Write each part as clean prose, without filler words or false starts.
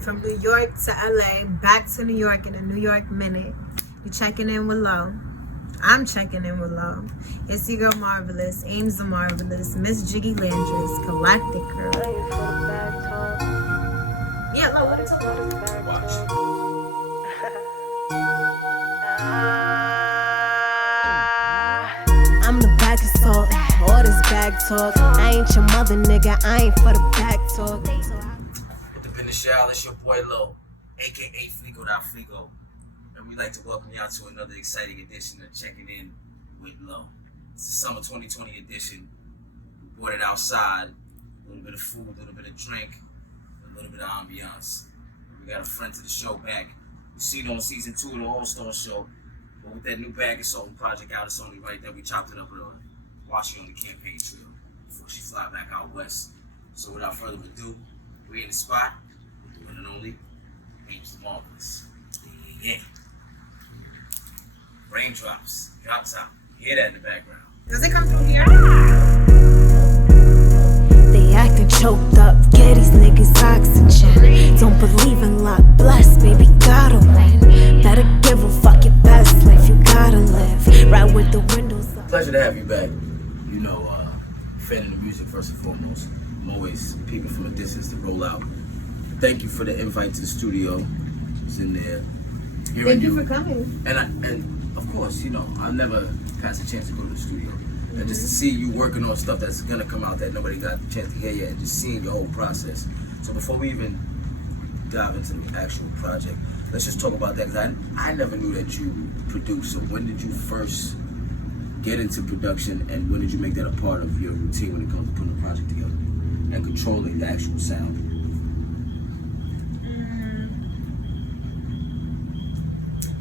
From New York to LA, back to New York in a New York minute. You're checking in with Lo. I'm checking in with Lo. It's your girl Marvelous, Amz The Marvelous, Miss Jiggy Landris, Galactic Girl. Yeah, Lo, what I'm the bag of salt, all this bag talk. I ain't your mother, nigga, I ain't for the back talk. With the business y'all, it's your boy Lo, aka Flico. And we'd like to welcome y'all to another exciting edition of Checking In with Lo. It's the summer 2020 edition. We brought it outside, a little bit of food, a little bit of drink, a little bit of ambiance. We got a friend to the show back. We seen her on season 2 of the All-Star Show. But with that new Bag of Salt project out, it's only right that we chopped it up with her while she on the campaign trail before she fly back out west. So without further ado, we in the spot with the one and only Amz The Marvelous. Yeah. Raindrops, drop top. You hear that in the background. Does it come from here? They acting choked up, get these niggas oxygen. Don't believe in luck, blessed, baby, gotta win. Better give a fuck your best life, you gotta live. Right with the windows up. Pleasure to have you back. You know, fan of the music first and foremost. I'm always peeping from a distance to roll out. Thank you for the invite to the studio. It's in there. Thank you for coming. And of course, you know, I'll never pass a chance to go to the studio. And just to see you working on stuff that's gonna come out that nobody got the chance to hear yet, and just seeing your whole process. So before we even dive into the actual project, let's just talk about that, because I never knew that you produced. So when did you first get into production, and when did you make that a part of your routine when it comes to putting a project together and controlling the actual sound?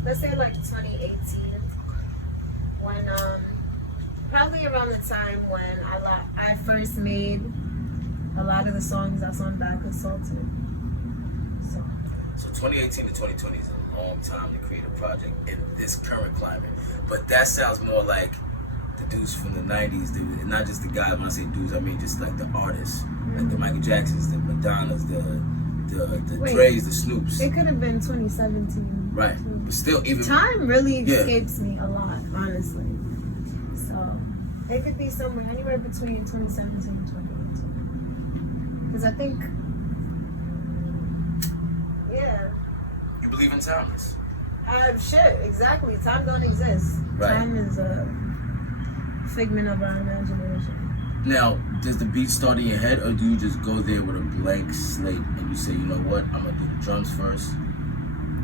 Let's say like 2018, when probably around the time when I first made a lot of the songs that's on Bag of Salted. So 2018 to 2020 is a long time to create a project in this current climate. But that sounds more like the dudes from the 90s, and not just the guys. When I say dudes, I mean just like the artists, like the Michael Jacksons, the Madonnas, the Dre's, the Snoops. It could have been 2017. Right, but still, even time really escapes me a lot, honestly. So it could be somewhere anywhere between 2017 and 2018. Because I think, yeah. You believe in timeless? Shit, exactly. Time don't exist. Right. Time is a figment of our imagination. Now, does the beat start in your head, or do you just go there with a blank slate and you say, you know what, I'm gonna do the drums first?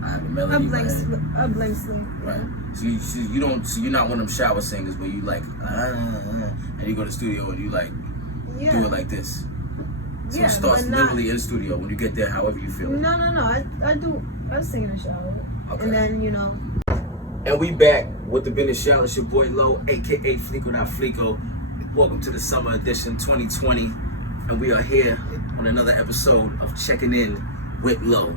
I have a melody in my head. A blank slate. Right. So you don't. So you're not one of them shower singers where you like, and you go to the studio and you like do it like this. So it starts literally in the studio when you get there, however you feel. No. I sing in the shower. Okay. And then, you know. And we back with the business shower. It's your boy Lo, aka Flico. Welcome to the summer edition 2020, and we are here on another episode of Checking In with Lo.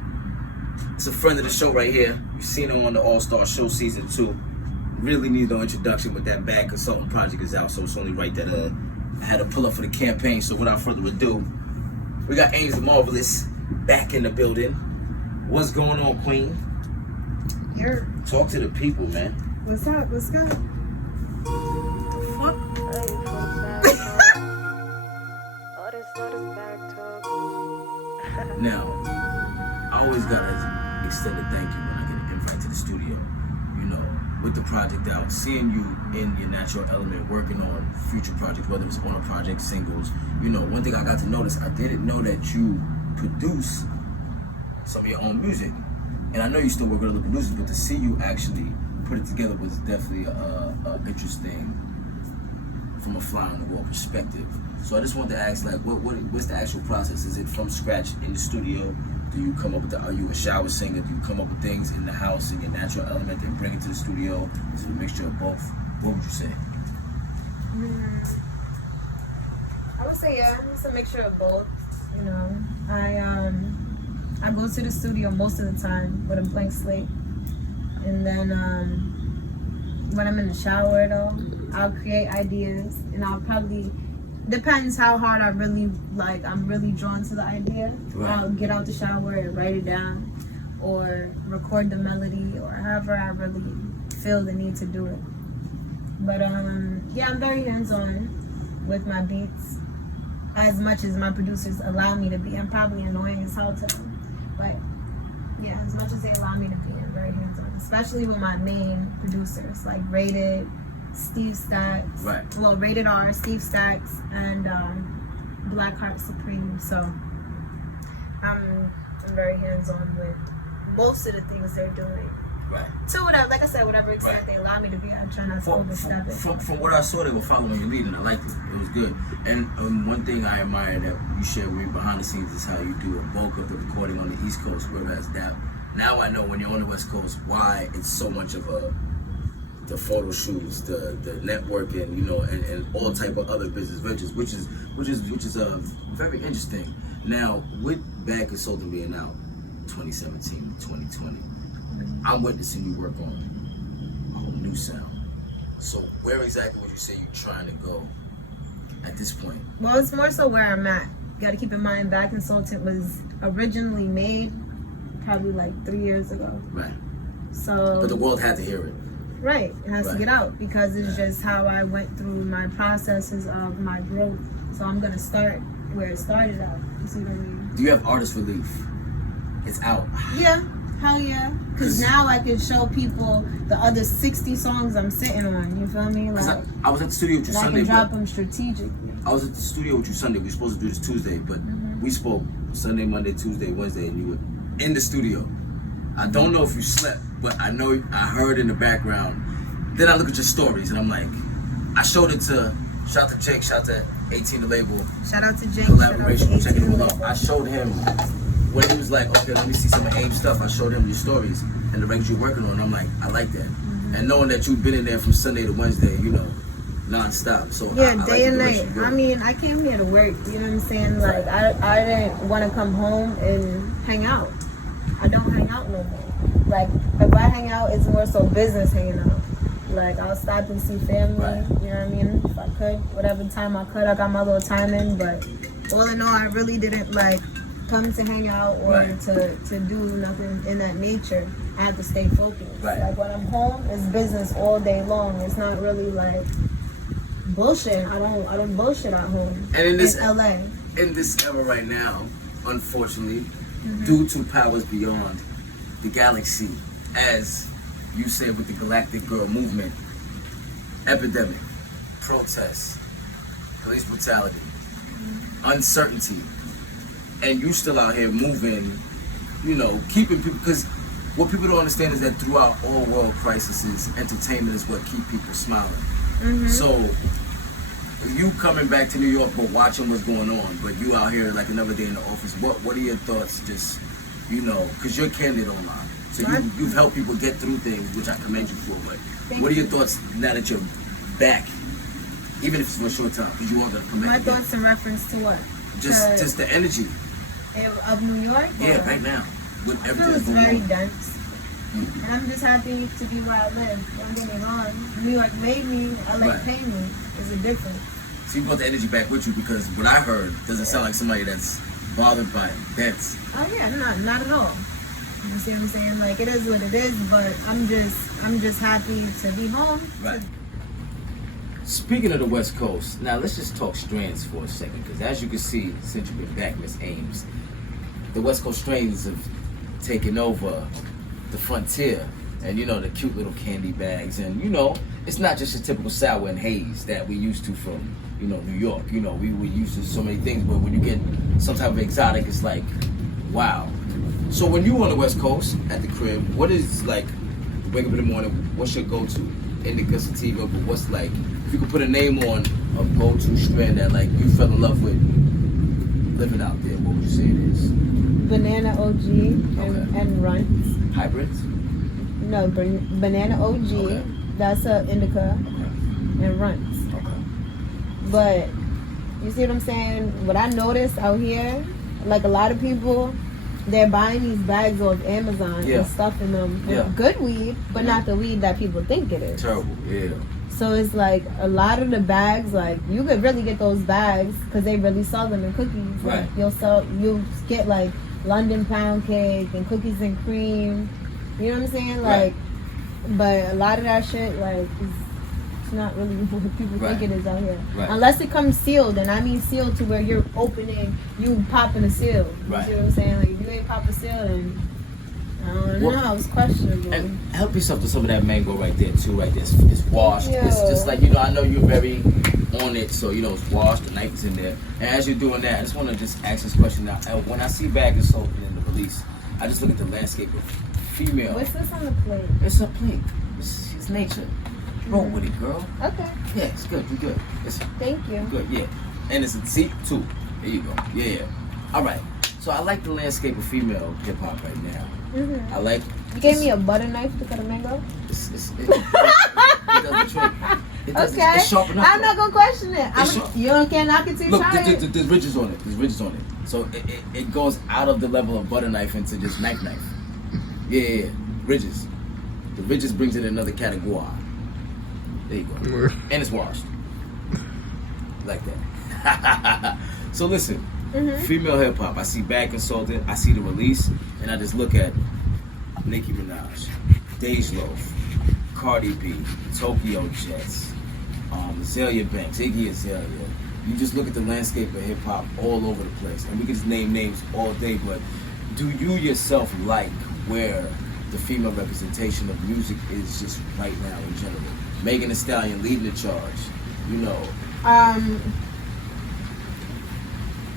It's a friend of the show right here. You've seen her on the All-Star Show season 2. Really need no introduction, but that Bag Consulting project is out, so it's only right that I had to pull up for the campaign. So without further ado, we got Amz The Marvelous back in the building. What's going on, Queen? Here. Talk to the people, man. What's up? What's good? The fuck? Now, I always gotta extend a thank you when I get an invite to the studio. You know, with the project out, seeing you in your natural element, working on future projects, whether it's on a project, singles. You know, one thing I got to notice, I didn't know that you produce some of your own music. And I know you still work with other producers, but to see you actually put it together was definitely interesting from a fly on the wall perspective. So I just wanted to ask, like, what's the actual process? Is it from scratch in the studio? Do you come up with are you a shower singer? Do you come up with things in the house in your natural element and bring it to the studio? Is it a mixture of both? What would you say? I would say, yeah, it's a mixture of both. You know, I go to the studio most of the time with a blank slate, and then when I'm in the shower though, I'll create ideas, and I'll probably Depends how hard I really like. I'm really drawn to the idea. Right. I'll get out the shower and write it down, or record the melody, or however I really feel the need to do it. But yeah, I'm very hands-on with my beats, as much as my producers allow me to be. I'm probably annoying as hell to them, but yeah, as much as they allow me to be, I'm very hands-on, especially with my main producers like Rated, Steve Stacks, Right. well, Rated R, Steve Stacks, and Blackheart Supreme. So I'm very hands-on with most of the things they're doing. Right. To whatever, like I said, whatever extent Right. they allow me to be, I try not to overstep it. From what I saw, they were following your lead, and I liked it. It was good. And one thing I admire that you shared with me behind the scenes is how you do a bulk of the recording on the East Coast, whereas that now I know when you're on the West Coast why it's so much of the photo shoots, the networking, you know, and all type of other business ventures, which is very interesting. Now with Bad Consulting being out 2017, 2020. I'm witnessing you work on a whole new sound. So where exactly would you say you're trying to go at this point? Well, it's more so where I'm at. You got to keep in mind, Bad Consultant was originally made probably like 3 years ago. Right. So. But the world had to hear it. Right. It has to Right. get out because it's Right. just how I went through my processes of my growth. So I'm gonna start where it started out. You see what I mean? Do you have artist relief? It's out. Yeah. Hell yeah. Because now I can show people the other 60 songs I'm sitting on. You feel me? Like, I was at the studio with you and I Sunday. can drop but them strategically. I was at the studio with you Sunday. We were supposed to do this Tuesday, but we spoke Sunday, Monday, Tuesday, Wednesday, and you were in the studio. I don't know if you slept, but I know I heard in the background. Then I look at your stories, and I'm like, I showed it to, shout out to Jake, shout out to 18 the label. Shout out to Jake. Collaboration, shout out to checking 18 it out. I showed him when he was like, okay, let me see some of Aim's stuff. I showed him your stories and the records you're working on. I'm like, I like that. And knowing that you've been in there from Sunday to Wednesday, you know, non-stop. So Yeah, I like day the and direction night. you're I going. mean, I came here to work. You know what I'm saying? Like, I didn't want to come home and hang out. I don't hang out no more. Like, if I hang out, it's more so business hanging out. Like, I'll stop and see family. Right. You know what I mean? If I could, whatever time I could, I got my little time in. But all in all, I really didn't like come to hang out or Right. to do nothing in that nature. I have to stay focused. Right. Like, when I'm home, it's business all day long. It's not really like bullshit. I don't bullshit at home. And in this LA. in this era right now, unfortunately, due to powers beyond the galaxy, as you said with the Galactic Girl movement, epidemic, protests, police brutality, uncertainty, and you still out here moving, you know, keeping people, because what people don't understand is that throughout all world crises, entertainment is what keep people smiling. So you coming back to New York but watching what's going on, but you out here like another day in the office, what are your thoughts, just, you know, because you're candid online, so you've helped people get through things, which I commend you for, but what are your thoughts now that you're back, even if it's for a short time, because you are going to come back My again? thoughts in reference to what? Just the energy. Of New York? Yeah, right now, with I feel everything it's that's going very on. dense. And I'm just happy to be where I live. Don't get me wrong. New York made me, LA Right. paid me. There's a difference. So you brought the energy back with you, because what I heard doesn't sound like somebody that's bothered by it. That's Oh yeah, not at all. You see what I'm saying? Like, it is what it is, but I'm just happy to be home. right. Speaking of the West Coast, now let's just talk strands for a second, because as you can see, since you've been back, Miss Ames, the West Coast strains have taken over the frontier, and you know, the cute little candy bags, and you know, it's not just a typical sour and haze that we used to from, you know, New York. You know, we were used to so many things, but when you get some type of exotic, it's like, wow. So when you on the West Coast at the crib, what is like, you wake up in the morning, what's your go-to? Indica, sativa, but what's like, if you could put a name on a go-to strand that like you fell in love with living out there, what would you say it is? Banana OG and Runts. Hybrids? No, Banana OG. Okay. That's a indica Okay. and Runts. Okay. But you see what I'm saying? What I noticed out here, like a lot of people, they're buying these bags off Amazon Yeah. and stuffing them with Yeah. good weed, but not the weed that people think it is. Terrible, yeah. So it's like a lot of the bags, like you could really get those bags because they really sell them in cookies. Right. Like you'll get like London pound cake and cookies and cream. You know what I'm saying? Like, but a lot of that shit, like, it's not really what people think it is out here. Right. Unless it comes sealed, and I mean sealed to where you're opening, you popping a seal. You Right. see what I'm saying? Like, if you ain't pop a seal, then I don't know. It's questionable. And help yourself to some of that mango right there too. Right there, it's washed. It's just like, you know, I know you're very on it, so you know it's washed. The knife is in there. And as you're doing that, I just want to just ask this question now. When I see bag and soap in the release, I just look at the landscape of female. What's this on the plate? It's a plate. It's nature. Roll with it, girl. Okay. Yeah, it's good. You're good. Thank you. Good. Yeah, and it's a seat too. There you go. Yeah. All right. So I like the landscape of female hip hop right now. Mm-hmm. I like. You gave me a butter knife to cut a mango? It does the trick. Okay. It's sharp enough. I'm not gonna question it. You don't care knock it till you Look, try it. there's ridges on it. There's ridges on it. So it goes out of the level of butter knife into just knife. Yeah. Ridges. The ridges brings it in another category. There you go. And it's washed. Like that. So listen. Female hip hop. I see Bag Consultant. I see the release, and I just look at Nicki Minaj, Dej Loaf, Cardi B, Tokyo Jets, Azalea Banks, Iggy Azalea. You just look at the landscape of hip hop all over the place, and we can just name names all day. But do you yourself like where the female representation of music is just right now in general? Megan Thee Stallion leading the charge. You know.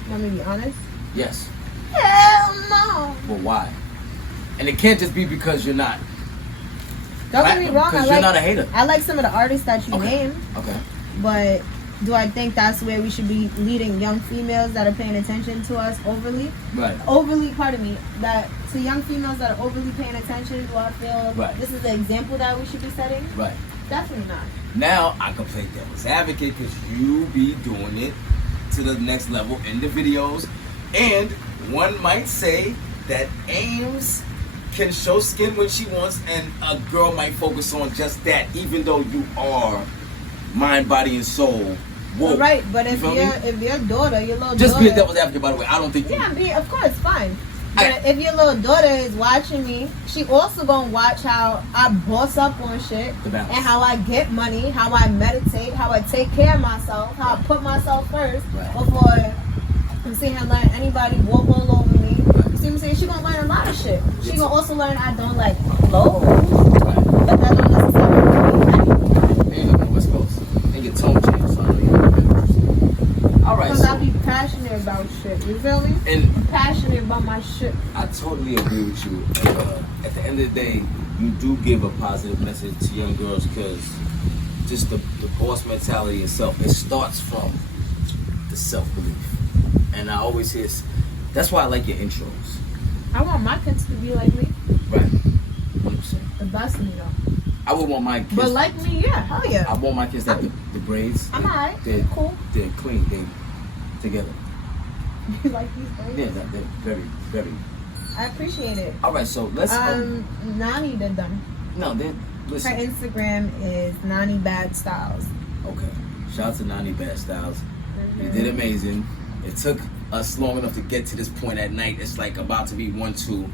Let me be honest. Yes. Hell no. Well, why? And it can't just be because you're not. Don't get me wrong. Because you're not a hater. I like some of the artists that you named. Okay. But do I think that's where we should be leading young females that are paying attention to us overly? Right. Overly, pardon me. That to young females that are overly paying attention, do I feel this is the example that we should be setting? Right. Definitely not. Now I can play devil's advocate because you be doing it to the next level in the videos, and one might say that Amz can show skin when she wants, and a girl might focus on just that, even though you are mind, body, and soul. Whoa. Right, but if your daughter, your little just daughter, be a devil's advocate, by the way. I don't think. Of course, fine. But if your little daughter is watching me, she also gonna watch how I boss up on shit, and how I get money, how I meditate, how I take care of myself, how I put myself first before I'm seeing her letting anybody walk all over me. You see what I'm saying? She gonna learn a lot of shit. She gonna also learn I don't like clothes, but that don't necessarily mean anything. There you go, West Coast. And your tone changes. So I know you're a good person. All right. Because I be passionate about shit. You feel me? And passionate about my shit. I totally agree with you. At the end of the day, you do give a positive message to young girls because just the boss mentality itself, it starts from the self-belief. And I always hear, that's why I like your intros. I want my kids to be like me. Right. 100%. The best of me though. I would want my kids. But like me, yeah, hell yeah. I want my kids to have the braids. I'm alright. They're cool. They're clean. They're together. You like these braids? Yeah, they're very, very. I appreciate it. All right, so let's. Nani did them. No, they listen. Her Instagram is Nani Bad Styles. Okay. Shout out to Nani Bad Styles. You did amazing. It took us long enough to get to this point at night. It's like about to be 1-2.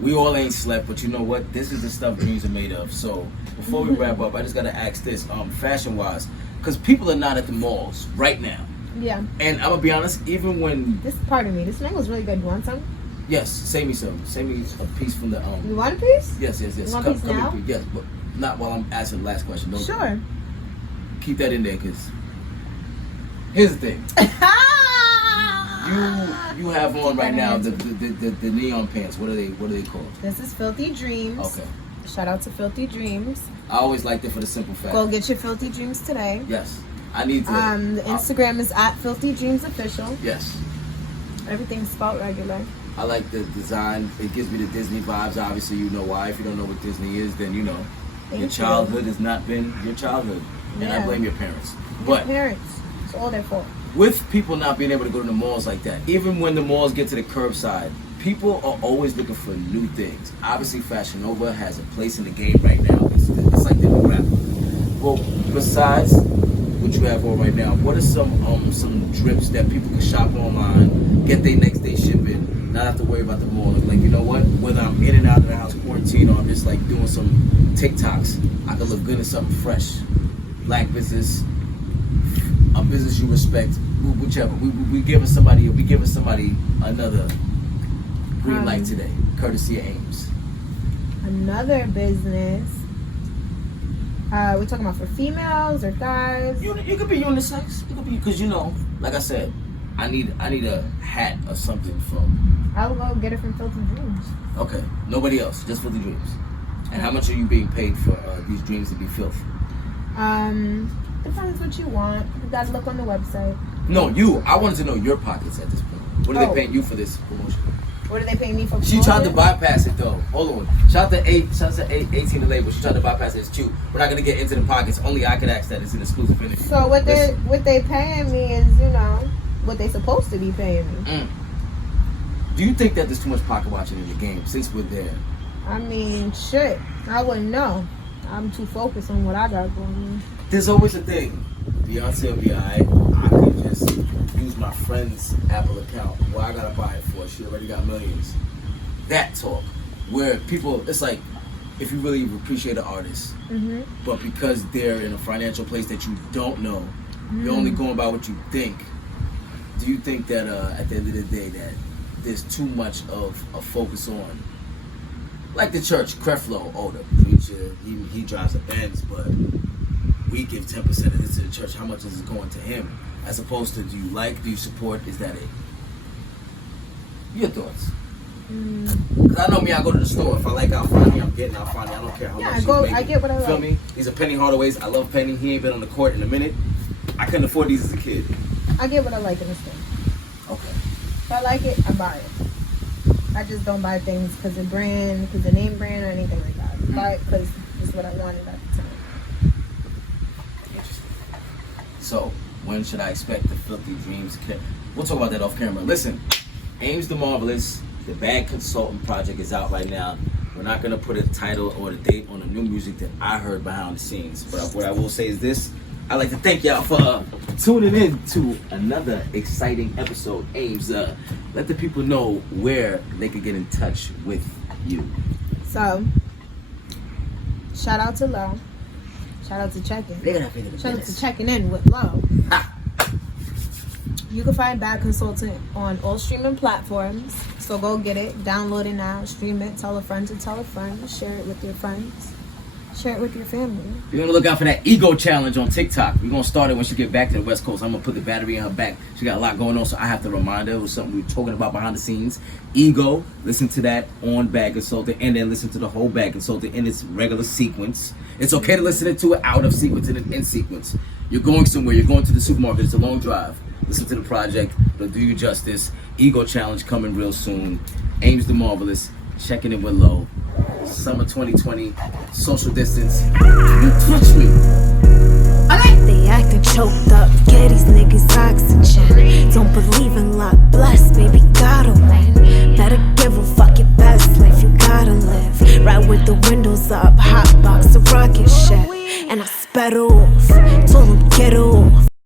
We all ain't slept, but you know what? This is the stuff dreams are made of. So before we wrap up, I just gotta ask this, fashion-wise, because people are not at the malls right now. Yeah. And I'm gonna be honest, even when this part of me, this mango's really good. You want some? Yes, save me some. Save me a piece from the You want a piece? Yes. You want a piece now? Yes, but not while I'm answering the last question. Don't sure. Keep that in there, because here's the thing. You have on right now the neon pants. What are they called? This is Filthy Dreams. Okay. Shout out to Filthy Dreams. I always liked it for the simple fact. Go get your Filthy Dreams today. Yes. I need to. The Instagram is at Filthy Dreams Official. Yes. Everything's spelled regular. I like the design. It gives me the Disney vibes. Obviously, you know why. If you don't know what Disney is, then you know. Your childhood has not been your childhood. And I blame your parents. Your parents. It's all their fault. With people not being able to go to the malls like that, even when the malls get to the curbside, people are always looking for new things. Obviously, Fashion Nova has a place in the game right now. It's like the new rapper. Well, besides what you have on right now, what are some drips that people can shop online, get their next day shipping, not have to worry about the mall? Like, you know what? Whether I'm in and out of the house quarantine or I'm just like doing some TikToks, I can look good in something fresh. Black business, a business you respect, whichever. We giving somebody another green light today, courtesy of Amz. Another business. We're talking about for females or guys. You could be unisex. You could be, because like I said, I need a hat or something from. I'll go get it from Filthy Dreams. Okay, nobody else, just Filthy Dreams. And how much are you being paid for these dreams to be filthy? Depends what you want. You gotta look on the website. No, I wanted to know your pockets at this point. What are they paying you for this promotion? What are they paying me for? She tried to bypass it though. Hold on. Shout out to 18 the label. She tried to bypass it. It's cute. We're not gonna get into the pockets. Only I can ask that. It's an exclusive interview. So what they paying me is, what they supposed to be paying me. Do you think that there's too much pocket watching in the game since we're there? I mean, shit. I wouldn't know. I'm too focused on what I got going on. There's always a thing. Beyonce will be alright. I could just use my friend's Apple account. Well, I gotta buy it for. She already got millions. That talk, where people, it's like, if you really appreciate an artist, but because they're in a financial place that you don't know, you're only going by what you think. Do you think that at the end of the day that there's too much of a focus on, like the church, Creflo, the preacher, he drives a Benz, but we give 10% of this to the church. How much is it going to him? As opposed to, do you support, is that it? Your thoughts? Because I know me, I go to the store. If I like Alfani, I'm getting Alfani. I don't care how much he's making. I get what I like. Feel me? These are Penny Hardaway's. I love Penny. He ain't been on the court in a minute. I couldn't afford these as a kid. I get what I like in the store. Okay. If I like it, I buy it. I just don't buy things because of brand, because of name brand, or anything like that. I buy it because it's what I wanted at the time. Interesting. So, when should I expect the Filthy Dreams? We'll talk about that off camera. Listen, Amz The Marvelous, the Bad Consultant project is out right now. We're not going to put a title or a date on the new music that I heard behind the scenes. But what I will say is this. I'd like to thank y'all for tuning in to another exciting episode. Amz, let the people know where they could get in touch with you. So, shout out to Lo. Shout out to Checking. Shout out to Checking In with Lo. You can find Bad Consultant on all streaming platforms. So go get it, download it now, stream it, tell a friend to tell a friend, share it with your friends, share it with your family. You're gonna look out for that ego challenge on TikTok. We're gonna start it when she get back to the West Coast. I'm gonna put the battery in her back. She got a lot going on, so I have to remind her. It was something we were talking about behind the scenes. Ego, listen to that on Bad Consultant, and then listen to the whole Bad Consultant in its regular sequence. It's okay to listen to it out of sequence and in sequence. You're going somewhere, you're going to the supermarket, it's a long drive. Listen to the project, it'll do you justice. Ego challenge coming real soon. Amz The Marvelous, Checking In with Lo. Summer 2020, social distance. You touch me. They acting choked up, get these niggas oxygen. Don't believe in luck, blessed, baby, gotta win.